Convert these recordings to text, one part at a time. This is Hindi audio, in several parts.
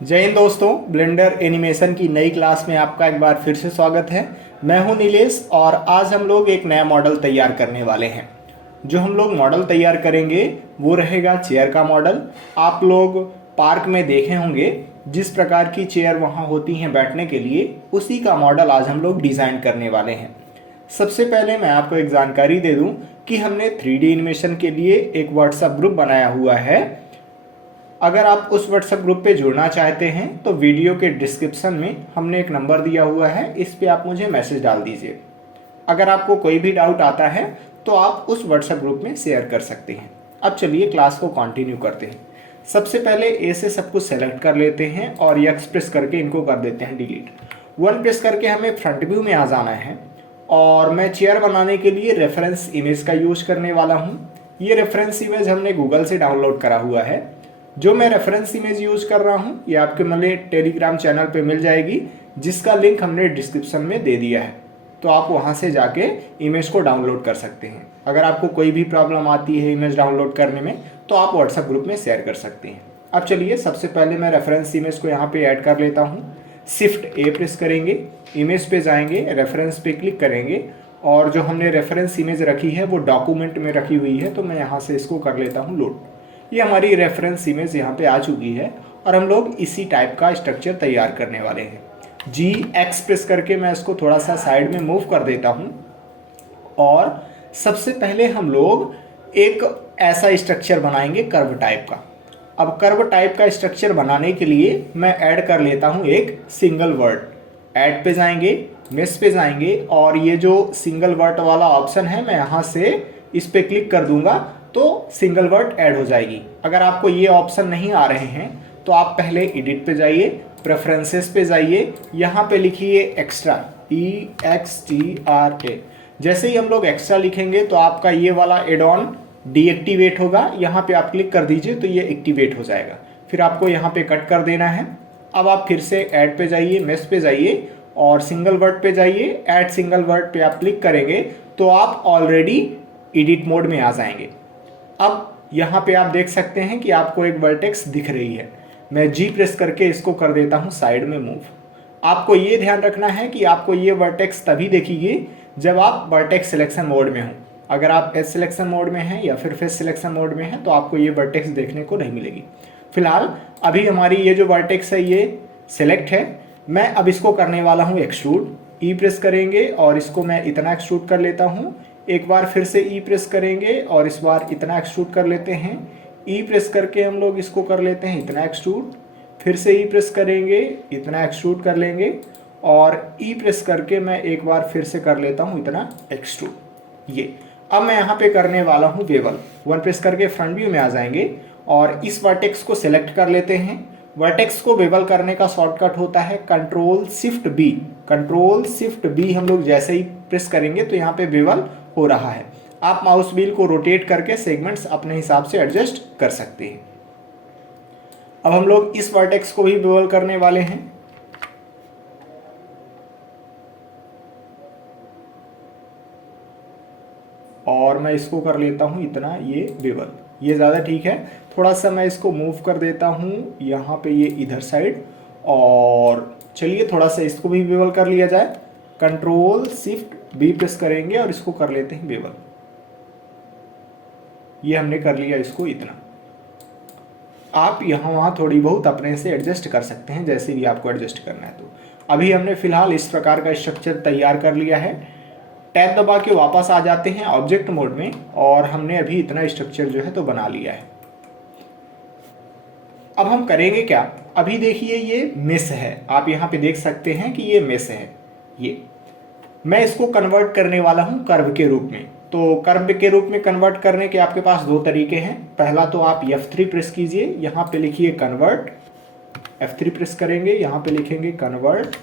जय हिंद दोस्तों, ब्लेंडर एनिमेशन की नई क्लास में आपका एक बार फिर से स्वागत है। मैं हूं नीलेश और आज हम लोग एक नया मॉडल तैयार करने वाले हैं। जो हम लोग मॉडल तैयार करेंगे वो रहेगा चेयर का मॉडल। आप लोग पार्क में देखे होंगे जिस प्रकार की चेयर वहां होती हैं बैठने के लिए, उसी का मॉडल आज हम लोग डिज़ाइन करने वाले हैं। सबसे पहले मैं आपको एक जानकारी दे दूं कि हमने 3D एनिमेशन के लिए एक व्हाट्सएप ग्रुप बनाया हुआ है। अगर आप उस व्हाट्सएप ग्रुप पे जुड़ना चाहते हैं तो वीडियो के डिस्क्रिप्शन में हमने एक नंबर दिया हुआ है, इस पे आप मुझे मैसेज डाल दीजिए। अगर आपको कोई भी डाउट आता है तो आप उस व्हाट्सएप ग्रुप में शेयर कर सकते हैं। अब चलिए क्लास को कंटिन्यू करते हैं। सबसे पहले ए से सब कुछ सेलेक्ट कर लेते हैं और यक्स प्रेस करके इनको कर देते हैं डिलीट। 1 प्रेस करके हमें फ्रंट व्यू में आ जाना है और मैं चेयर बनाने के लिए रेफरेंस इमेज का यूज करने वाला हूँ। ये रेफरेंस इमेज हमने गूगल से डाउनलोड करा हुआ है। जो मैं रेफरेंस इमेज यूज कर रहा हूँ ये आपके मेरे टेलीग्राम चैनल पे मिल जाएगी, जिसका लिंक हमने डिस्क्रिप्शन में दे दिया है। तो आप वहाँ से जाके इमेज को डाउनलोड कर सकते हैं। अगर आपको कोई भी प्रॉब्लम आती है इमेज डाउनलोड करने में तो आप व्हाट्सएप ग्रुप में शेयर कर सकते हैं। अब चलिए सबसे पहले मैं रेफरेंस इमेज को यहाँ पे ऐड कर लेता हूँ। शिफ्ट ए प्रेस करेंगे, इमेज पे जाएंगे, रेफरेंस पे क्लिक करेंगे और जो हमने रेफरेंस इमेज रखी है वो डॉक्यूमेंट में रखी हुई है, तो मैं यहाँ से इसको कर लेता हूँ लोड। ये हमारी रेफरेंस इमेज यहाँ पे आ चुकी है और हम लोग इसी टाइप का स्ट्रक्चर तैयार करने वाले हैं। जी एक्स प्रेस करके मैं इसको थोड़ा सा साइड में मूव कर देता हूँ और सबसे पहले हम लोग एक ऐसा स्ट्रक्चर बनाएंगे कर्व टाइप का। अब कर्व टाइप का स्ट्रक्चर बनाने के लिए मैं ऐड कर लेता हूँ एक सिंगल वर्ड। ऐड पे जाएंगे, मेश पे जाएंगे और ये जो सिंगल वर्ड वाला ऑप्शन है मैं यहाँ से इस पे क्लिक कर दूंगा तो सिंगल वर्ड ऐड हो जाएगी। अगर आपको ये ऑप्शन नहीं आ रहे हैं तो आप पहले एडिट पे जाइए, प्रेफरेंसेस पे जाइए, यहाँ पे लिखिए एक्स्ट्रा, EXTRA। जैसे ही हम लोग एक्स्ट्रा लिखेंगे तो आपका ये वाला एड ऑन डीएक्टिवेट होगा। यहाँ पे आप क्लिक कर दीजिए तो ये एक्टिवेट हो जाएगा। फिर आपको यहाँ पे कट कर देना है। अब आप फिर से ऐड पे जाइए, मेश पे जाइए और सिंगल वर्ड पे जाइए। ऐड सिंगल वर्ड पे आप क्लिक करेंगे तो आप ऑलरेडी एडिट मोड में आ जाएंगे। अब यहाँ पे आप देख सकते हैं कि आपको एक वर्टेक्स दिख रही है। मैं जी प्रेस करके इसको कर देता हूँ साइड में मूव। आपको ये ध्यान रखना है कि आपको ये वर्टेक्स तभी दिखेगी जब आप वर्टेक्स सिलेक्शन मोड में हो। अगर आप एज सिलेक्शन मोड में हैं या फिर फेस सिलेक्शन मोड में हैं तो आपको ये वर्टेक्स देखने को नहीं मिलेगी। फिलहाल अभी हमारी ये जो वर्टेक्स है ये सिलेक्ट है। मैं अब इसको करने वाला हूँ एक्सट्रूड। ई प्रेस करेंगे और इसको मैं इतना एक्सट्रूड कर लेता हूँ। एक बार फिर से ई प्रेस करेंगे और इस बार इतना एक्सट्रूड कर लेते हैं। ई प्रेस करके हम लोग इसको कर लेते हैं इतना एक्सट्रूड। फिर से ई प्रेस करेंगे, इतना एक्सट्रूड कर लेंगे और ई प्रेस करके मैं एक बार फिर से कर लेता हूँ इतना एक्सट्रूड। ये अब मैं यहाँ पे करने वाला हूँ बेवल। 1 प्रेस करके फ्रंट व्यू में आ जाएंगे और इस वर्टेक्स को सिलेक्ट कर लेते हैं। वर्टेक्स को बेवल करने का शॉर्टकट होता है control shift B. Control shift B हम लोग जैसे ही प्रेस करेंगे तो यहाँ पे बेवल हो रहा है। आप माउस व्हील को रोटेट करके सेगमेंट्स अपने हिसाब से एडजस्ट कर सकते हैं। अब हम लोग इस वर्टेक्स को भी बेवल करने वाले हैं। और मैं इसको कर लेता हूं इतना ये बेवल, ये ज़्यादा ठीक है। थोड़ा सा मैं इसको मूव कर देता हूं यहाँ पे ये इधर साइड और चलिए थोड़ा सा इसको भी बेवल कर लिया जाए। कंट्रोल शिफ्ट बी प्रेस करेंगे और इसको कर लेते हैं बेवल। ये हमने कर लिया इसको इतना। आप यहाँ वहाँ थोड़ी बहुत अपने से एडजस्ट कर सकते हैं, जैसे भी आपको एडजस्ट करना है। तो अभी हमने फिलहाल इस प्रकार का स्ट्रक्चर तैयार कर लिया है। टैब दबा के वापस आ जाते हैं ऑब्जेक्ट मोड में और हमने अभी इतना स्ट्रक्चर जो है तो बना लिया है। अब हम करेंगे क्या, अभी देखिए ये मेश है, आप यहाँ पे देख सकते हैं कि ये मेश है। ये मैं इसको कन्वर्ट करने वाला हूँ कर्व के रूप में। तो कर्व के रूप में कन्वर्ट करने के आपके पास 2 तरीके हैं। पहला तो आप F3 प्रेस कीजिए, यहाँ पे लिखिए कन्वर्ट। F3 प्रेस करेंगे, यहाँ पे लिखेंगे कन्वर्ट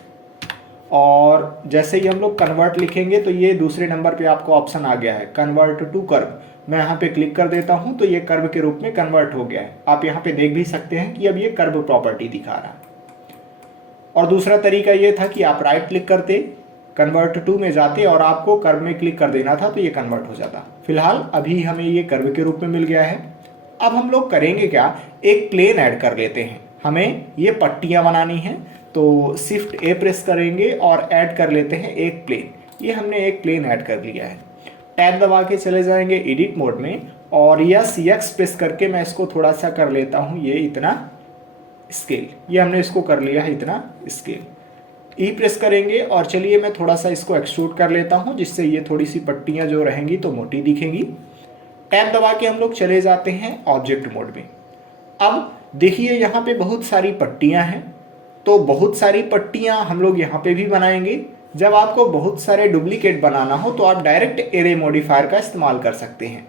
और जैसे ही हम लोग कन्वर्ट लिखेंगे तो ये दूसरे नंबर पे आपको ऑप्शन आ गया है कन्वर्ट टू कर्व। मैं यहाँ पे क्लिक कर देता हूँ तो ये कर्व के रूप में कन्वर्ट हो गया है। आप यहाँ पे देख भी सकते हैं कि अब ये कर्व प्रॉपर्टी दिखा रहा है। और दूसरा तरीका ये था कि आप राइट क्लिक करते, कन्वर्ट टू में जाते और आपको कर्व में क्लिक कर देना था तो ये कन्वर्ट हो जाता। फिलहाल अभी हमें ये कर्व के रूप में मिल गया है। अब हम लोग करेंगे क्या, एक प्लेन ऐड कर लेते हैं। हमें ये पट्टियाँ बनानी हैं, तो शिफ्ट ए प्रेस करेंगे और ऐड कर लेते हैं एक प्लेन। ये हमने एक प्लेन ऐड कर लिया है। टैब दबा के चले जाएंगे एडिट मोड में और या CX प्रेस करके मैं इसको थोड़ा सा कर लेता हूँ ये इतना स्केल। ये हमने इसको कर लिया है इतना स्केल। ई प्रेस करेंगे और चलिए मैं थोड़ा सा इसको एक्सट्रूड कर लेता हूँ, जिससे ये थोड़ी सी पट्टियाँ जो रहेंगी तो मोटी दिखेंगी। टैब दबा के हम लोग चले जाते हैं ऑब्जेक्ट मोड में। अब देखिए यहाँ पे बहुत सारी पट्टियाँ हैं, तो बहुत सारी पट्टियाँ हम लोग यहाँ पे भी बनाएंगे। जब आपको बहुत सारे डुप्लीकेट बनाना हो तो आप डायरेक्ट एरे मॉडिफायर का इस्तेमाल कर सकते हैं।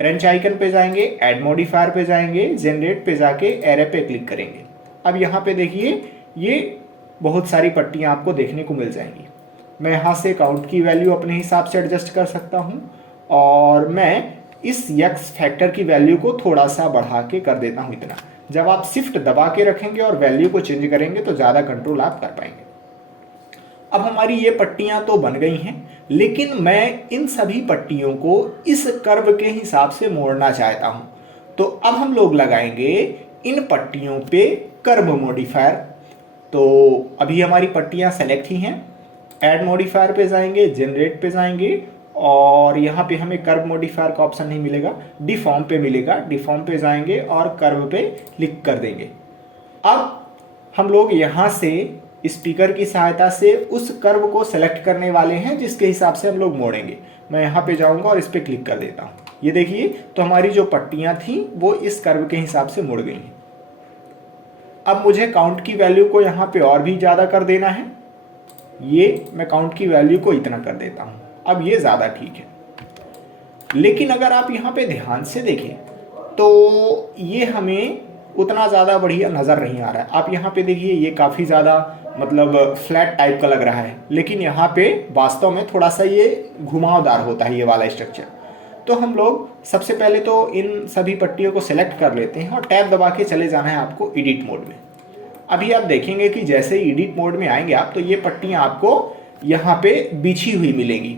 रेंच आइकन पे जाएंगे, ऐड मॉडिफायर पे जाएंगे, जनरेट पे जाके एरे पे क्लिक करेंगे। अब यहाँ पे देखिए ये बहुत सारी पट्टियाँ आपको देखने को मिल जाएंगी। मैं यहाँ से काउंट की वैल्यू अपने हिसाब से एडजस्ट कर सकता हूँ और मैं इस x फैक्टर की वैल्यू को थोड़ा सा बढ़ा के कर देता हूँ इतना। जब आप शिफ्ट दबा के रखेंगे और वैल्यू को चेंज करेंगे तो ज़्यादा कंट्रोल आप कर पाएंगे। अब हमारी ये पट्टियाँ तो बन गई हैं, लेकिन मैं इन सभी पट्टियों को इस कर्व के हिसाब से मोड़ना चाहता हूँ। तो अब हम लोग लगाएंगे इन पट्टियों पे कर्व मॉडिफायर। तो अभी हमारी पट्टियाँ सेलेक्ट ही हैं। ऐड मॉडिफायर पे जाएंगे, जनरेट पे जाएंगे और यहाँ पे हमें कर्व मॉडिफायर का ऑप्शन नहीं मिलेगा, डिफॉर्म पे मिलेगा। डिफॉर्म पे जाएंगे और कर्व पे क्लिक कर देंगे। अब हम लोग यहाँ से स्पीकर की सहायता से उस कर्व को सेलेक्ट करने वाले हैं जिसके हिसाब से हम लोग मोड़ेंगे। मैं यहाँ पे जाऊँगा और इस पर क्लिक कर देता हूँ। ये देखिए तो हमारी जो पट्टियाँ थी वो इस कर्व के हिसाब से मुड़ गई हैं। अब मुझे काउंट की वैल्यू को यहाँ पे और भी ज़्यादा कर देना है। ये मैं काउंट की वैल्यू को इतना कर देता हूँ। अब ये ज़्यादा ठीक है, लेकिन अगर आप यहाँ पे ध्यान से देखें तो ये हमें उतना ज़्यादा बढ़िया नज़र नहीं आ रहा है। आप यहाँ पे देखिए ये काफ़ी ज़्यादा मतलब फ्लैट टाइप का लग रहा है, लेकिन यहाँ पे वास्तव में थोड़ा सा ये घुमावदार होता है ये वाला स्ट्रक्चर। तो हम लोग सबसे पहले तो इन सभी पट्टियों को सेलेक्ट कर लेते हैं और टैब दबा के चले जाना है आपको एडिट मोड में। अभी आप देखेंगे कि जैसे ही एडिट मोड में आएंगे आप तो ये पट्टियाँ आपको यहाँ पे बिछी हुई मिलेंगी,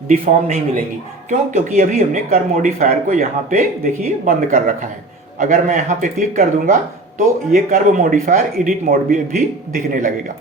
डिफॉर्म नहीं मिलेंगी। क्यों? क्योंकि अभी हमने कर्व मॉडिफायर को यहाँ पे देखिए बंद कर रखा है। अगर मैं यहाँ पे क्लिक कर दूंगा तो ये कर्व मॉडिफायर एडिट मोड भी दिखने लगेगा।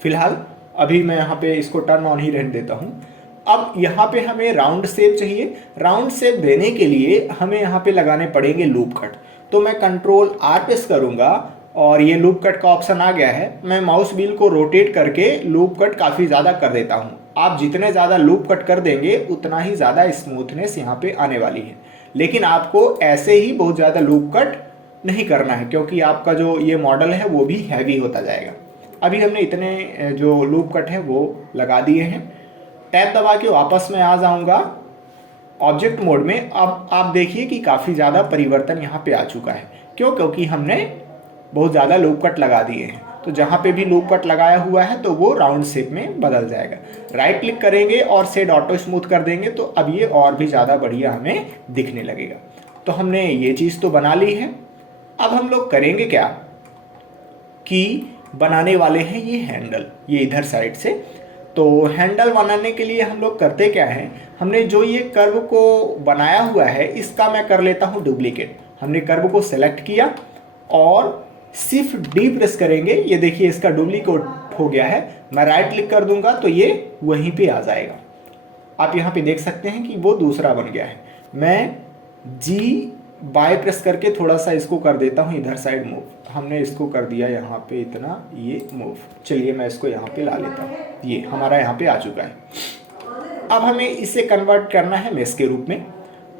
फिलहाल अभी मैं यहाँ पे इसको टर्न ऑन ही रहने देता हूँ। अब यहाँ पे हमें राउंड शेप चाहिए। राउंड शेप देने के लिए हमें यहाँ पे लगाने पड़ेंगे लूप कट। तो मैं कंट्रोल R प्रेस करूँगा और ये लूप कट का ऑप्शन आ गया है। मैं माउस व्हील को रोटेट करके लूप कट काफ़ी ज़्यादा कर देता हूँ। आप जितने ज़्यादा लूप कट कर देंगे उतना ही ज़्यादा स्मूथनेस यहाँ पे आने वाली है, लेकिन आपको ऐसे ही बहुत ज़्यादा लूप कट नहीं करना है क्योंकि आपका जो ये मॉडल है वो भी हैवी होता जाएगा। अभी हमने इतने जो लूप कट है वो लगा दिए हैं। टैब दबा के वापस मैं आ जाऊँगा ऑब्जेक्ट मोड में। अब आप देखिए कि काफ़ी ज़्यादा परिवर्तन यहाँ पे आ चुका है। क्यों? क्योंकि हमने बहुत ज़्यादा लूप कट लगा दिए हैं। तो जहाँ पे भी लूप कट लगाया हुआ है तो वो राउंड शेप में बदल जाएगा। राइट क्लिक करेंगे और शेड ऑटो स्मूथ कर देंगे तो अब ये और भी ज़्यादा बढ़िया हमें दिखने लगेगा। तो हमने ये चीज़ तो बना ली है। अब हम लोग करेंगे क्या कि बनाने वाले हैं ये हैंडल, ये इधर साइड से। तो हैंडल बनाने के लिए हम लोग करते क्या है, हमने जो ये कर्व को बनाया हुआ है इसका मैं कर लेता हूँ डुप्लीकेट। हमने कर्व को सेलेक्ट किया और शिफ्ट डी प्रेस करेंगे। ये देखिए इसका डुप्लीकेट हो गया है। मैं राइट क्लिक कर दूंगा तो ये वहीं पे आ जाएगा। आप यहाँ पे देख सकते हैं कि वो दूसरा बन गया है। मैं जी बाय प्रेस करके थोड़ा सा इसको कर देता हूँ इधर साइड मूव। हमने इसको कर दिया यहाँ पे इतना ये मूव। चलिए मैं इसको यहाँ पे ला लेता हूँ। ये हमारा यहाँ पे आ चुका है। अब हमें इसे कन्वर्ट करना है मेश के रूप में।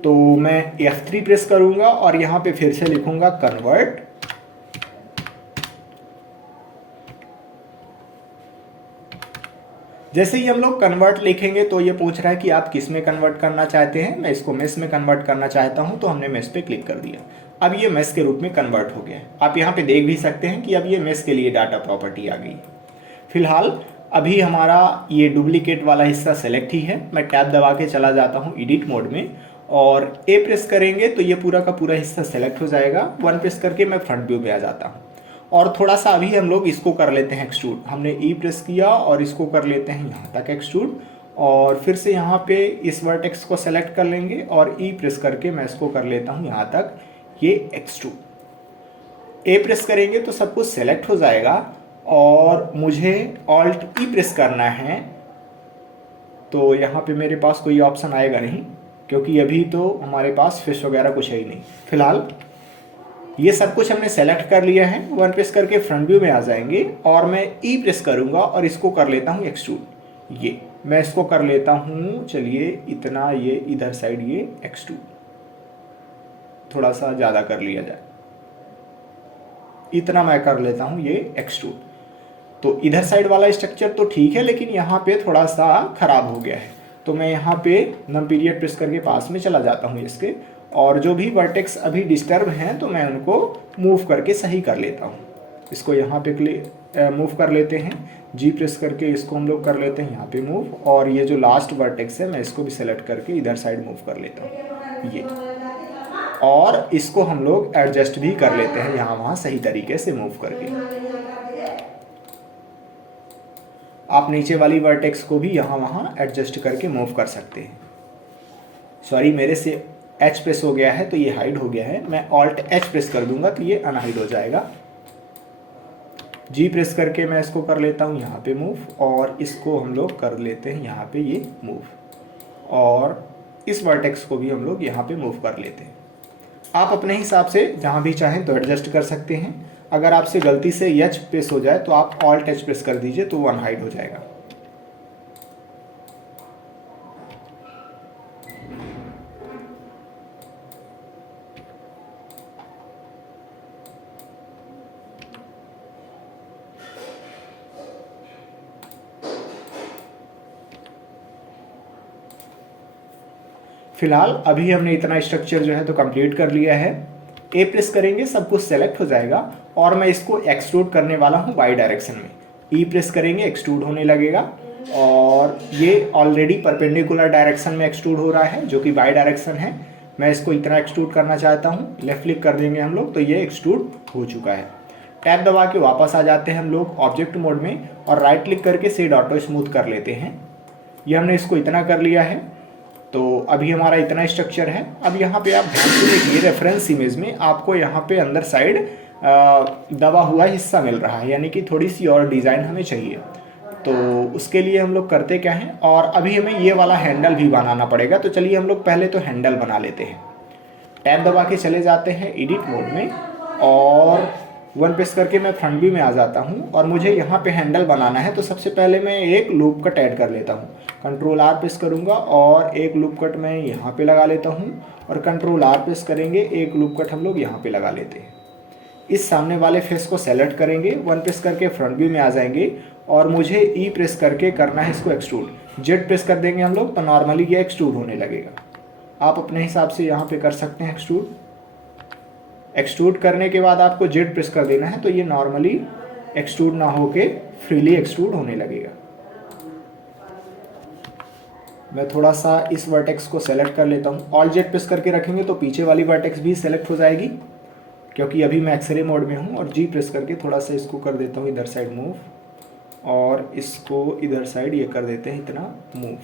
तो मैं F3 प्रेस करूँगा और यहाँ पे फिर से लिखूँगा कन्वर्ट। जैसे ही हम लोग कन्वर्ट लिखेंगे तो ये पूछ रहा है कि आप किस में कन्वर्ट करना चाहते हैं। मैं इसको मेश में कन्वर्ट करना चाहता हूं तो हमने मेश पे क्लिक कर दिया। अब ये मेश के रूप में कन्वर्ट हो गया है। आप यहाँ पे देख भी सकते हैं कि अब ये मेश के लिए डाटा प्रॉपर्टी आ गई। फिलहाल अभी हमारा ये डुप्लीकेट वाला हिस्सा सेलेक्ट ही है। मैं टैब दबा के चला जाता हूँ एडिट मोड में और ए प्रेस करेंगे तो ये पूरा का पूरा हिस्सा सेलेक्ट हो जाएगा। 1 प्रेस करके मैं फ्रंट व्यू में आ जाता हूँ और थोड़ा सा अभी हम लोग इसको कर लेते हैं एक्सट्रूड। हमने ई प्रेस किया और इसको कर लेते हैं यहाँ तक एक्सट्रूड और फिर से यहाँ पे इस वर्टेक्स को सेलेक्ट कर लेंगे और ई प्रेस करके मैं इसको कर लेता हूँ यहाँ तक ये एक्सट्रूड। ए प्रेस करेंगे तो सब कुछ सेलेक्ट हो जाएगा और मुझे ऑल्ट ई प्रेस करना है तो यहाँ पे मेरे पास कोई ऑप्शन आएगा नहीं, क्योंकि अभी तो हमारे पास फिश वगैरह कुछ है ही नहीं। फिलहाल ये सब कुछ हमने सेलेक्ट कर लिया है। वन प्रेस करके फ्रंट व्यू में आ जाएंगे और मैं ई प्रेस करूँगा और इसको कर लेता हूँ एक्सट्रूड। ये मैं इसको कर लेता हूँ, चलिए इतना, ये इधर साइड ये एक्सट्रूड, थोड़ा सा ज़्यादा कर लिया जाए, इतना मैं कर लेता हूँ ये एक्सट्रूड। तो इधर साइड वाला स्ट्रक्चर तो ठीक है, लेकिन यहाँ पे थोड़ा सा ख़राब हो गया है, तो मैं यहाँ पे नम पीरियड प्रेस करके पास में चला जाता हूँ इसके, और जो भी वर्टेक्स अभी डिस्टर्ब हैं तो मैं उनको मूव करके सही कर लेता हूँ। इसको यहाँ पे मूव कर लेते हैं, जी प्रेस करके इसको हम लोग कर लेते हैं यहाँ पे मूव, और ये जो लास्ट वर्टेक्स है मैं इसको भी सेलेक्ट करके इधर साइड मूव कर लेता हूँ ये, और इसको हम लोग एडजस्ट भी कर लेते हैं यहाँ वहाँ सही तरीके से मूव करके। आप नीचे वाली वर्टेक्स को भी यहाँ वहाँ एडजस्ट करके मूव कर सकते हैं। सॉरी, मेरे से एच प्रेस हो गया है तो ये हाइड हो गया है, मैं ऑल्ट एच प्रेस कर दूंगा तो ये अनहाइड हो जाएगा। जी प्रेस करके मैं इसको कर लेता हूँ यहाँ पे मूव, और इसको हम लोग कर लेते हैं यहाँ पे ये मूव, और इस वर्टेक्स को भी हम लोग यहाँ पे मूव कर लेते हैं। आप अपने हिसाब से जहाँ भी चाहें तो एडजस्ट कर सकते हैं। अगर आपसे गलती से एच प्रेस हो जाए तो आप ऑल्ट एच प्रेस कर दीजिए तो वो अनहाइड हो जाएगा। फिलहाल अभी हमने इतना स्ट्रक्चर जो है तो कंप्लीट कर लिया है। ए प्रेस करेंगे सब कुछ सेलेक्ट हो जाएगा, और मैं इसको एक्सट्रूड करने वाला हूँ वाई डायरेक्शन में। ई प्रेस करेंगे एक्सट्रूड होने लगेगा, और ये ऑलरेडी परपेंडिकुलर डायरेक्शन में एक्सट्रूड हो रहा है जो कि वाई डायरेक्शन है। मैं इसको इतना एक्सट्रूड करना चाहता हूँ, लेफ्ट क्लिक कर देंगे हम लोग तो ये एक्सट्रूड हो चुका है। टैब दबा के वापस आ जाते हैं हम लोग ऑब्जेक्ट मोड में, और राइट क्लिक करके शेड ऑटो स्मूथ कर लेते हैं। ये हमने इसको इतना कर लिया है, तो अभी हमारा इतना स्ट्रक्चर है। अब यहाँ पे आप ध्यान से देखिए, रेफरेंस इमेज में आपको यहाँ पे अंदर साइड दबा हुआ हिस्सा मिल रहा है, यानी कि थोड़ी सी और डिज़ाइन हमें चाहिए। तो उसके लिए हम लोग करते क्या हैं, और अभी हमें ये वाला हैंडल भी बनाना पड़ेगा। तो चलिए हम लोग पहले तो हैंडल बना लेते हैं। टैब दबा के चले जाते हैं एडिट मोड में, और वन प्रेस करके मैं फ्रंट व्यू में आ जाता हूँ, और मुझे यहाँ पे हैंडल बनाना है। तो सबसे पहले मैं एक लूप कट ऐड कर लेता हूँ। कंट्रोल आर प्रेस करूँगा और एक लूप कट मैं यहाँ पे लगा लेता हूँ, और कंट्रोल आर प्रेस करेंगे, एक लूप कट हम लोग यहाँ पे लगा लेते हैं। इस सामने वाले फेस को सेलेक्ट करेंगे, वन प्रेस करके फ्रंट व्यू में आ जाएंगे, और मुझे ई प्रेस करके करना है इसको एक्सट्रूड। जेड प्रेस कर देंगे हम लोग तो नॉर्मली ये एक्सट्रूड होने लगेगा। आप अपने हिसाब से यहाँ पे कर सकते हैं एक्सट्रूड। एक्सट्रूड करने के बाद आपको जेड प्रेस कर देना है, तो ये नॉर्मली एक्सट्रूड ना होके फ्रीली एक्सट्रूड होने लगेगा। मैं थोड़ा सा इस वर्टेक्स को सेलेक्ट कर लेता हूँ। ऑल जेड प्रेस करके रखेंगे तो पीछे वाली वर्टेक्स भी सेलेक्ट हो जाएगी, क्योंकि अभी मैं एक्सरे मोड में हूँ। और जी प्रेस करके थोड़ा सा इसको कर देता हूँ इधर साइड मूव, और इसको इधर साइड ये कर देते हैं इतना मूव।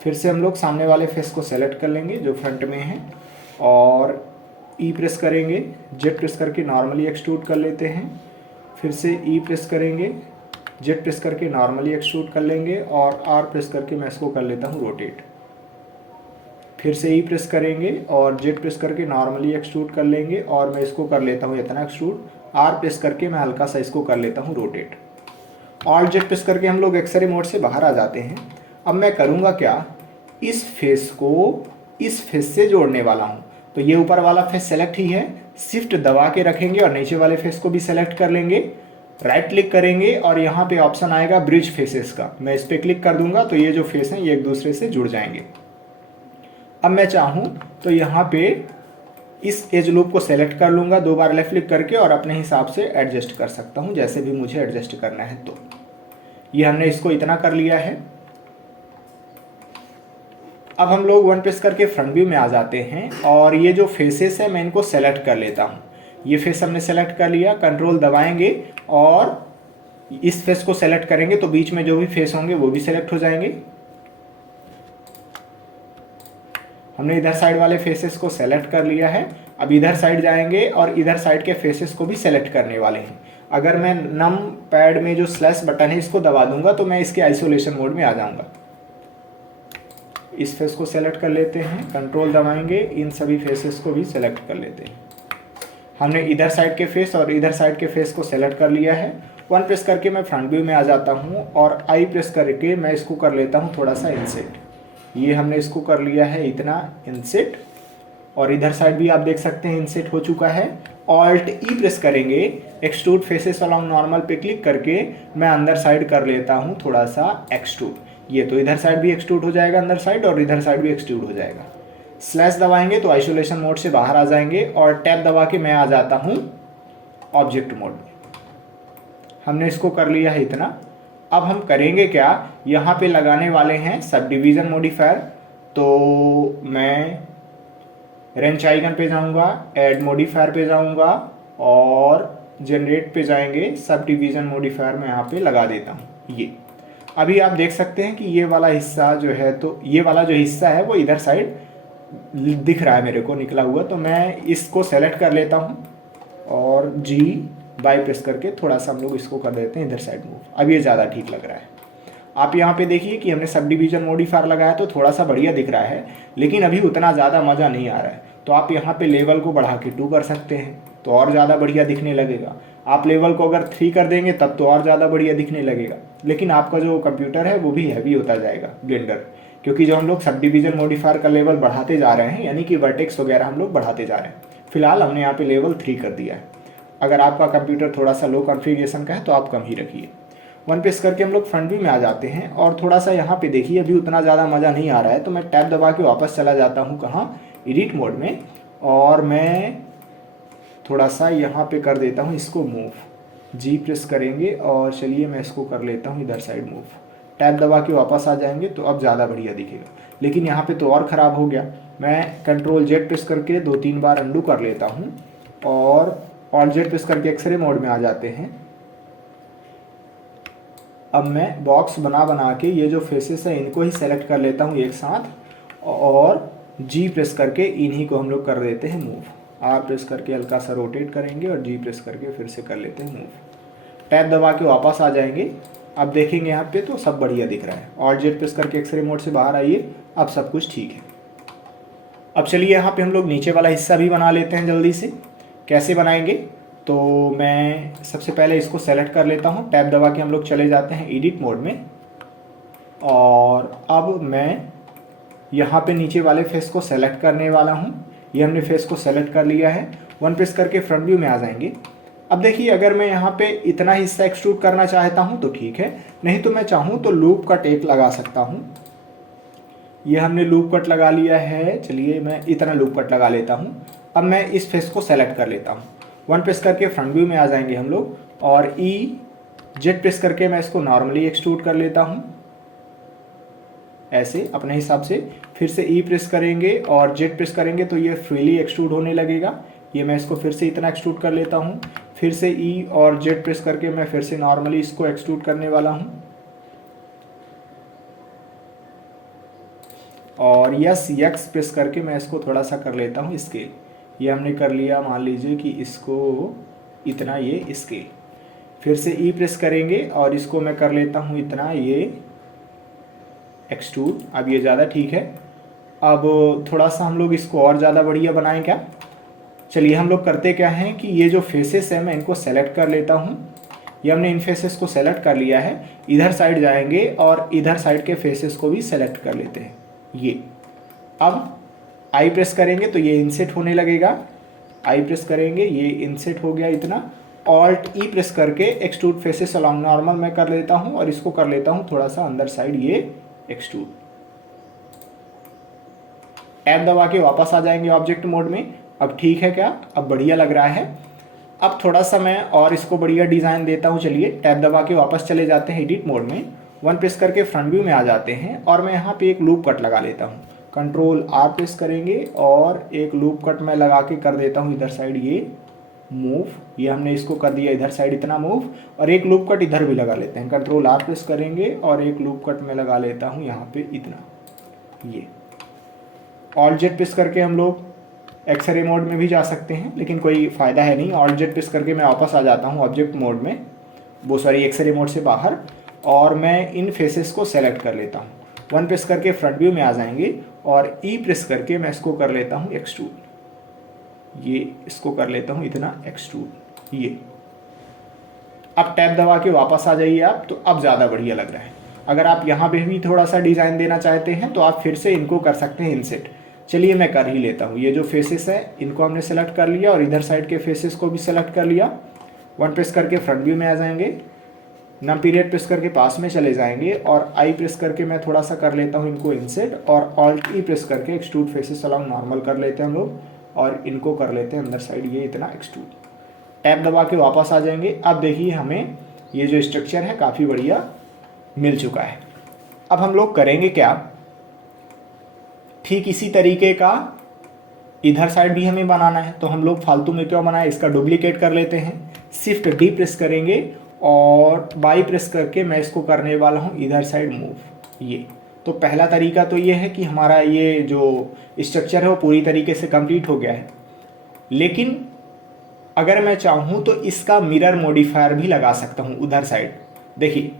फिर से हम लोग सामने वाले फेस को सेलेक्ट कर लेंगे जो फ्रंट में है, और ई प्रेस करेंगे, जेड प्रेस करके नॉर्मली एक्सट्रूड कर लेते हैं। फिर से ई प्रेस करेंगे, जेड प्रेस करके नॉर्मली एक्सट्रूड कर लेंगे, और आर प्रेस करके मैं इसको कर लेता हूँ रोटेट। फिर से ई प्रेस करेंगे और जेड प्रेस करके नॉर्मली एक्सट्रूड कर लेंगे, और मैं इसको कर लेता हूँ इतना एक्सट्रूड। आर प्रेस करके मैं हल्का सा इसको कर लेता हूँ रोटेट। ऑल्ट जेड प्रेस करके हम लोग एक्सरे मोड से बाहर आ जाते हैं। अब मैं करूँगा क्या, इस फेस को इस फेस से जोड़ने वाला हूँ। तो ये ऊपर वाला फेस सेलेक्ट ही है, शिफ्ट दबा के रखेंगे और नीचे वाले फेस को भी सेलेक्ट कर लेंगे। राइट क्लिक करेंगे और यहाँ पे ऑप्शन आएगा ब्रिज फेसेस का, मैं इस पर क्लिक कर दूंगा तो ये जो फेस हैं ये एक दूसरे से जुड़ जाएंगे। अब मैं चाहूँ तो यहाँ पे इस एज लूप को सेलेक्ट कर लूँगा, 2 बार लेफ्ट क्लिक करके, और अपने हिसाब से एडजस्ट कर सकता हूँ जैसे भी मुझे एडजस्ट करना है। तो ये हमने इसको इतना कर लिया है। अब हम लोग वन प्रेस करके फ्रंट व्यू में आ जाते हैं, और ये जो फेसेस है मैं इनको सेलेक्ट कर लेता हूँ। ये फेस हमने सेलेक्ट कर लिया, कंट्रोल दबाएंगे और इस फेस को सेलेक्ट करेंगे तो बीच में जो भी फेस होंगे वो भी सेलेक्ट हो जाएंगे। हमने इधर साइड वाले फेसेस को सेलेक्ट कर लिया है। अब इधर साइड जाएंगे और इधर साइड के फेसेस को भी सेलेक्ट करने वाले हैं। अगर मैं नम पैड में जो स्लैश बटन है इसको दबा दूंगा तो मैं इसके आइसोलेशन मोड में आ जाऊंगा। इस फेस को सेलेक्ट कर लेते हैं, कंट्रोल दबाएंगे, इन सभी फेसेस को भी सेलेक्ट कर लेते हैं। हमने इधर साइड के फेस और इधर साइड के फेस को सेलेक्ट कर लिया है। 1 प्रेस करके मैं फ्रंट व्यू में आ जाता हूँ और आई प्रेस करके मैं इसको कर लेता हूँ थोड़ा सा इंसेट। ये हमने इसको कर लिया है इतना इंसेट, और इधर साइड भी आप देख सकते हैं इंसेट हो चुका है। ऑल्ट ई प्रेस करेंगे, एक्सट्रूड फेसेस अलोंग नॉर्मल पे क्लिक करके मैं अंदर साइड कर लेता हूँ थोड़ा सा एक्सट्रूड। ये तो इधर साइड भी एक्सट्रूड हो जाएगा अंदर साइड, और इधर साइड भी एक्सट्रूड हो जाएगा। स्लैश दबाएंगे तो आइसोलेशन मोड से बाहर आ जाएंगे, और टैब दबा के मैं आ जाता हूँ ऑब्जेक्ट मोड में। हमने इसको कर लिया है इतना। अब हम करेंगे क्या, यहाँ पे लगाने वाले हैं सब डिवीज़न मॉडिफायर। तो मैं रेंच आइकन पे जाऊँगा, ऐड मॉडिफायर पे जाऊँगा और जनरेट पे जाएंगे, सब डिवीज़न मॉडिफायर मैं यहाँ पे लगा देता हूँ। ये अभी आप देख सकते हैं कि ये वाला हिस्सा जो है, तो ये वाला जो हिस्सा है वो इधर साइड दिख रहा है मेरे को निकला हुआ। तो मैं इसको सेलेक्ट कर लेता हूँ और जी बाई प्रेस करके थोड़ा सा हम लोग इसको कर देते हैं इधर साइड मूव। अब ये ज़्यादा ठीक लग रहा है। आप यहाँ पे देखिए कि हमने सब डिवीज़न मॉडिफायर लगाया तो थोड़ा सा बढ़िया दिख रहा है, लेकिन अभी उतना ज़्यादा मज़ा नहीं आ रहा है। तो आप यहाँ पे लेवल को बढ़ा के 2 कर सकते हैं तो और ज़्यादा बढ़िया दिखने लगेगा। आप लेवल को अगर 3 कर देंगे तब तो और ज़्यादा बढ़िया दिखने लगेगा। लेकिन आपका जो कंप्यूटर है वो भी हैवी होता जाएगा ब्लेंडर, क्योंकि जो हम लोग सब डिवीज़न मॉडिफायर का लेवल बढ़ाते जा रहे हैं, यानी कि वर्टेक्स वगैरह हम लोग बढ़ाते जा रहे हैं। फिलहाल हमने यहाँ पे लेवल 3 कर दिया है। अगर आपका कंप्यूटर थोड़ा सा लो कॉन्फ़िगरेशन का है तो आप कम ही रखिए। 1 प्रेस करके हम लोग फ्रंट व्यू में आ जाते हैं और थोड़ा सा यहाँ पे देखिए अभी उतना ज़्यादा मज़ा नहीं आ रहा है, तो मैं टैब दबा के वापस चला जाता हूँ कहाँ, एडिट मोड में, और मैं थोड़ा सा यहाँ पे कर देता हूँ इसको मूव। जी प्रेस करेंगे और चलिए मैं इसको कर लेता हूँ इधर साइड मूव। टैब दबा के वापस आ जाएंगे तो अब ज़्यादा बढ़िया दिखेगा, लेकिन यहाँ पे तो और ख़राब हो गया। मैं कंट्रोल जेड प्रेस करके 2-3 बार अंडू कर लेता हूँ और ऑल्ट जेड प्रेस करके एक्सरे मोड में आ जाते हैं। अब मैं बॉक्स बना के ये जो फेसेस है इनको ही सेलेक्ट कर लेता हूँ एक साथ, और जी प्रेस करके इन्हीं को हम लोग कर देते हैं मूव। आर प्रेस करके हल्का सा रोटेट करेंगे और जी प्रेस करके फिर से कर लेते हैं मूव। टैब दबा के वापस आ जाएंगे। अब देखेंगे यहाँ पे तो सब बढ़िया दिख रहा है। ऑल्ट जेड प्रेस करके एक्सरे मोड से बाहर आइए, अब सब कुछ ठीक है। अब चलिए यहाँ पे हम लोग नीचे वाला हिस्सा भी बना लेते हैं जल्दी से। कैसे बनाएंगे, तो मैं सबसे पहले इसको सेलेक्ट कर लेता हूँ, टैब दबा के हम लोग चले जाते हैं एडिट मोड में, और अब मैं यहाँ पे नीचे वाले फेस को सेलेक्ट करने वाला हूँ। ये हमने फेस को सेलेक्ट कर लिया है। 1 प्रेस करके फ्रंट व्यू में आ जाएंगे। अब देखिए अगर मैं यहाँ पे इतना हिस्सा एक्सट्रूड करना चाहता हूँ तो ठीक है, नहीं तो मैं चाहूँ तो लूप कट एक लगा सकता हूँ। ये हमने लूप कट लगा लिया है, चलिए मैं इतना लूप कट लगा लेता हूँ। अब मैं इस फेस को सेलेक्ट कर लेता हूँ। 1 प्रेस करके फ्रंट व्यू में आ जाएंगे हम लोग, और ई जेड प्रेस करके मैं इसको नॉर्मली एक्सट्रूड कर लेता हूँ ऐसे अपने हिसाब से। फिर से ई प्रेस करेंगे और जेड प्रेस करेंगे तो ये फ्रीली एक्सट्रूड होने लगेगा। ये मैं इसको फिर से इतना एक्सट्रूड कर लेता हूँ। फिर से ई और जेड प्रेस करके मैं फिर से नॉर्मली इसको एक्सट्रूड करने वाला हूँ, और यस एक्स प्रेस करके मैं इसको थोड़ा सा कर लेता हूँ स्केल। ये हमने कर लिया, मान लीजिए कि इसको इतना ये स्केल। फिर से ई प्रेस करेंगे और इसको मैं कर लेता हूँ इतना ये एक्सट्रूड। अब ये ज़्यादा ठीक है। अब थोड़ा सा हम लोग इसको और ज़्यादा बढ़िया बनाएं क्या, चलिए हम लोग करते क्या हैं कि ये जो फेसेस है मैं इनको सेलेक्ट कर लेता हूँ। ये हमने इन फेसेस को सेलेक्ट कर लिया है। इधर साइड जाएंगे और इधर साइड के फेसेस को भी सेलेक्ट कर लेते हैं। ये अब आई प्रेस करेंगे तो ये इंसेट होने लगेगा। आई प्रेस करेंगे, ये इंसेट हो गया इतना। ऑल्ट ई प्रेस करके एक्सट्रूड फेसेस अलोंग नॉर्मल मैं कर लेता हूँ और इसको कर लेता हूँ थोड़ा सा अंदर साइड ये एक्सट्रूड। टैब दबा के वापस आ जाएंगे ऑब्जेक्ट मोड में। अब ठीक है क्या, अब बढ़िया लग रहा है। अब थोड़ा सा मैं और इसको बढ़िया डिज़ाइन देता हूँ। चलिए टैब दबा के वापस चले जाते हैं एडिट मोड में, 1 प्रेस करके फ्रंट व्यू में आ जाते हैं, और मैं यहाँ पे एक लूप कट लगा लेता हूँ। कंट्रोल आर प्रेस करेंगे और एक लूप कट मैं लगा के कर देता हूँ इधर साइड ये मूव। ये हमने इसको कर दिया इधर साइड इतना मूव, और एक लूप कट इधर भी लगा लेते हैं। कंट्रोल आर प्रेस करेंगे और एक लूप कट मैं लगा लेता हूँ यहाँ पे इतना। ये ऑल्ट जेड प्रेस करके हम लोग एक्सरे मोड में भी जा सकते हैं, लेकिन कोई फ़ायदा है नहीं। ऑब्जेक्ट प्रेस करके मैं वापस आ जाता हूँ ऑब्जेक्ट मोड में, वो सॉरी एक्सरे मोड से बाहर, और मैं इन फेसेस को सेलेक्ट कर लेता हूँ। 1 प्रेस करके फ्रंट व्यू में आ जाएंगे और ई प्रेस करके मैं इसको कर लेता हूँ एक्सट्रूड। ये इसको कर लेता हूँ इतना एक्सट्रूड। ये अब टैब दबा के वापस आ जाइए आप, तो अब ज़्यादा बढ़िया लग रहा है। अगर आप यहाँ पे भी थोड़ा सा डिज़ाइन देना चाहते हैं तो आप फिर से इनको कर सकते हैं इंसेट। चलिए मैं कर ही लेता हूँ। ये जो फेसेस है इनको हमने सेलेक्ट कर लिया और इधर साइड के फेसेस को भी सेलेक्ट कर लिया। 1 प्रेस करके फ्रंट व्यू में आ जाएंगे, नम पीरियड प्रेस करके पास में चले जाएंगे और आई प्रेस करके मैं थोड़ा सा कर लेता हूँ इनको इंसेट, और ऑल्ट ई प्रेस करके एक्सट्रूड फेसेस अलाउंग नॉर्मल कर लेते हैं हम लोग, और इनको कर लेते हैं अंदर साइड ये इतना एक्सट्रूड। टैब दबा के वापस आ जाएंगे। अब देखिए हमें ये जो स्ट्रक्चर है काफ़ी बढ़िया मिल चुका है। अब हम लोग करेंगे क्या, ठीक इसी तरीके का इधर साइड भी हमें बनाना है। तो हम लोग फालतू में क्यों बनाए, इसका डुप्लीकेट कर लेते हैं। शिफ्ट डी प्रेस करेंगे और बाई प्रेस करके मैं इसको करने वाला हूँ इधर साइड मूव। ये तो पहला तरीका तो ये है कि हमारा ये जो स्ट्रक्चर है वो पूरी तरीके से कंप्लीट हो गया है। लेकिन अगर मैं चाहूँ तो इसका मिरर मॉडिफायर भी लगा सकता हूँ उधर साइड। देखिए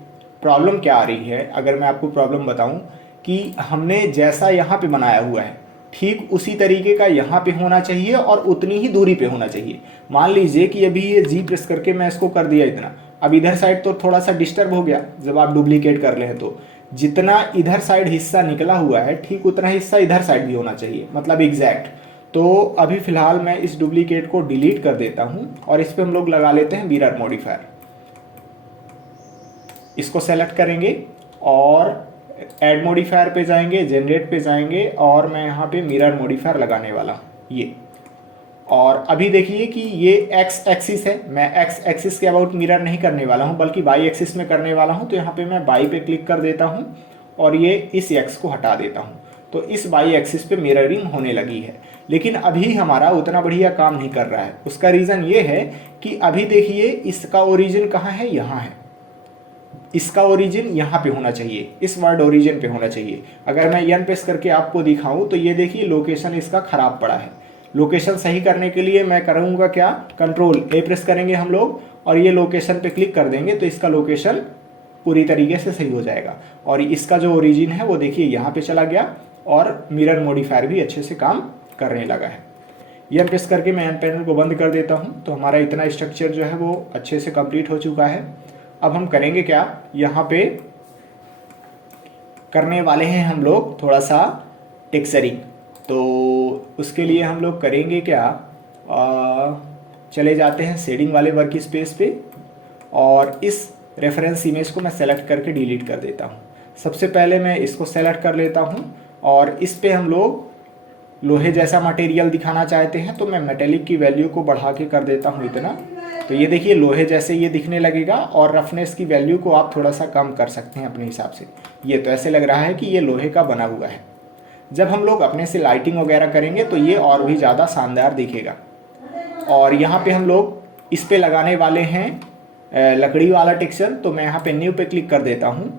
प्रॉब्लम क्या आ रही है, अगर मैं आपको प्रॉब्लम बताऊँ कि हमने जैसा यहाँ पे बनाया हुआ है ठीक उसी तरीके का यहाँ पे होना चाहिए और उतनी ही दूरी पे होना चाहिए। मान लीजिए कि अभी ये जी प्रेस करके मैं इसको कर दिया इतना, अब इधर साइड तो थोड़ा सा डिस्टर्ब हो गया जब आप डुप्लीकेट कर ले हैं, तो जितना इधर साइड हिस्सा निकला हुआ है ठीक उतना हिस्सा इधर साइड भी होना चाहिए, मतलब एग्जैक्ट। तो अभी फ़िलहाल मैं इस डुप्लीकेट को डिलीट कर देता हूँ और इस पर हम लोग लगा लेते हैं मिरर मॉडिफायर। इसको सेलेक्ट करेंगे और ऐड मॉडिफायर पे जाएंगे, जनरेट पे जाएंगे और मैं यहाँ पे मिरर मॉडिफायर लगाने वाला हूँ ये। और अभी देखिए कि ये एक्स एक्सिस है, मैं एक्स एक्सिस के अबाउट मिरर नहीं करने वाला हूँ बल्कि वाई एक्सिस में करने वाला हूँ। तो यहाँ पे मैं वाई पे क्लिक कर देता हूँ और ये इस एक्स को हटा देता हूँ, तो इस वाई एक्सिस पे मिररिंग होने लगी है। लेकिन अभी हमारा उतना बढ़िया काम नहीं कर रहा है। उसका रीज़न ये है कि अभी देखिए इसका ओरिजिन कहाँ है, यहाँ है। इसका ओरिजिन यहाँ पे होना चाहिए, इस वर्ड ओरिजिन पे होना चाहिए। अगर मैं एन प्रेस करके आपको दिखाऊं तो ये देखिए लोकेशन इसका ख़राब पड़ा है। लोकेशन सही करने के लिए मैं करूँगा क्या, कंट्रोल ए प्रेस करेंगे हम लोग और ये लोकेशन पे क्लिक कर देंगे तो इसका लोकेशन पूरी तरीके से सही हो जाएगा। और इसका जो ओरिजिन है वो देखिए यहाँ पे चला गया और मिरर मॉडिफायर भी अच्छे से काम करने लगा है। एन प्रेस करके मैं एन पैनल को बंद कर देता हूँ। तो हमारा इतना स्ट्रक्चर जो है वो अच्छे से कंप्लीट हो चुका है। अब हम करेंगे क्या, यहाँ पे करने वाले हैं हम लोग थोड़ा सा टेक्सचरिंग। तो उसके लिए हम लोग करेंगे क्या, चले जाते हैं शेडिंग वाले वर्क स्पेस पे और इस रेफरेंस इमेज को मैं सेलेक्ट करके डिलीट कर देता हूँ। सबसे पहले मैं इसको सेलेक्ट कर लेता हूँ और इस पे हम लोग लोहे जैसा मटेरियल दिखाना चाहते हैं तो मैं मेटेलिक की वैल्यू को बढ़ा के कर देता हूँ इतना। तो ये देखिए लोहे जैसे ये दिखने लगेगा और रफनेस की वैल्यू को आप थोड़ा सा कम कर सकते हैं अपने हिसाब से। ये तो ऐसे लग रहा है कि ये लोहे का बना हुआ है। जब हम लोग अपने से लाइटिंग वगैरह करेंगे तो ये और भी ज़्यादा शानदार दिखेगा। और यहाँ पे हम लोग इस पे लगाने वाले हैं लकड़ी वाला टेक्सचर। तो मैं यहाँ पे न्यू पे क्लिक कर देता हूँ।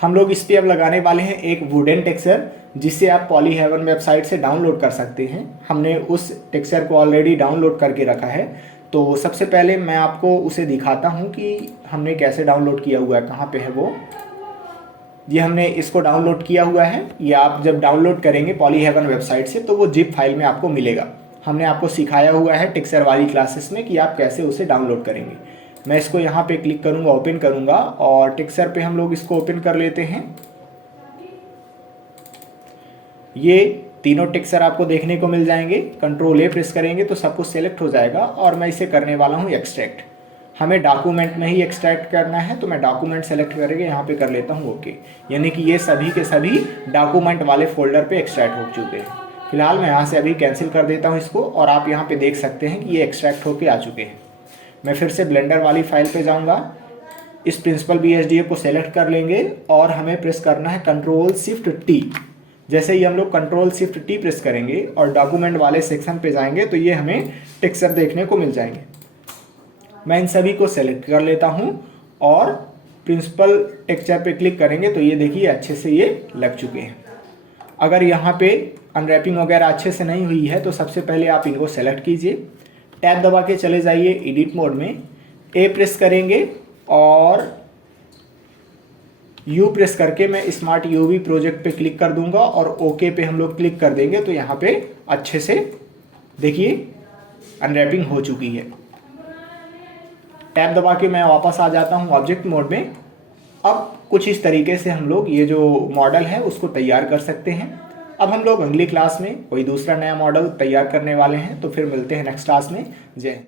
हम लोग इस पे अब लगाने वाले हैं एक वुडन टेक्सचर जिसे आप पॉली हेवन वेबसाइट से डाउनलोड कर सकते हैं। हमने उस टेक्सचर को ऑलरेडी डाउनलोड करके रखा है। तो सबसे पहले मैं आपको उसे दिखाता हूँ कि हमने कैसे डाउनलोड किया हुआ है, कहाँ पे है वो। ये हमने इसको डाउनलोड किया हुआ है। ये आप जब डाउनलोड करेंगे पॉली हेवन वेबसाइट से तो वो जिप फाइल में आपको मिलेगा। हमने आपको सिखाया हुआ है टेक्सचर वाली क्लासेस में कि आप कैसे उसे डाउनलोड करेंगे। मैं इसको यहाँ पे क्लिक करूँगा, ओपन करूँगा और टेक्सचर पे हम लोग इसको ओपन कर लेते हैं। ये तीनों टेक्सचर आपको देखने को मिल जाएंगे। कंट्रोल ए प्रेस करेंगे तो सब कुछ सेलेक्ट हो जाएगा और मैं इसे करने वाला हूँ एक्सट्रैक्ट। हमें डॉक्यूमेंट में ही एक्सट्रैक्ट करना है तो मैं डॉक्यूमेंट सेलेक्ट करके यहाँ पे कर लेता हूँ ओके। यानी कि ये सभी के सभी डॉक्यूमेंट वाले फोल्डर पे एक्सट्रैक्ट हो चुके हैं। फिलहाल मैं यहाँ से अभी कैंसिल कर देता हूँ इसको और आप यहाँ पे देख सकते हैं कि ये एक्सट्रैक्ट होके आ चुके हैं। मैं फिर से ब्लेंडर वाली फाइल पे जाऊँगा, इस प्रिंसिपल BSDF को सेलेक्ट कर लेंगे और हमें प्रेस करना है कंट्रोल शिफ्ट टी। जैसे ही हम लोग कंट्रोल शिफ्ट टी प्रेस करेंगे और डॉक्यूमेंट वाले सेक्शन पे जाएंगे तो ये हमें टेक्सचर देखने को मिल जाएंगे। मैं इन सभी को सेलेक्ट कर लेता हूँ और प्रिंसिपल टेक्सचर पे क्लिक करेंगे तो ये देखिए अच्छे से ये लग चुके हैं। अगर यहाँ पे अनरैपिंग वगैरह अच्छे से नहीं हुई है तो सबसे पहले आप इनको सेलेक्ट कीजिए, टैब दबा के चले जाइए एडिट मोड में, ए प्रेस करेंगे और यू प्रेस करके मैं स्मार्ट यूवी प्रोजेक्ट पे क्लिक कर दूंगा और ओके पे हम लोग क्लिक कर देंगे तो यहाँ पे अच्छे से देखिए अनरैपिंग हो चुकी है। टैब दबा के मैं वापस आ जाता हूँ ऑब्जेक्ट मोड में। अब कुछ इस तरीके से हम लोग ये जो मॉडल है उसको तैयार कर सकते हैं। अब हम लोग अगली क्लास में कोई दूसरा नया मॉडल तैयार करने वाले हैं, तो फिर मिलते हैं नेक्स्ट क्लास में। जय हिंद।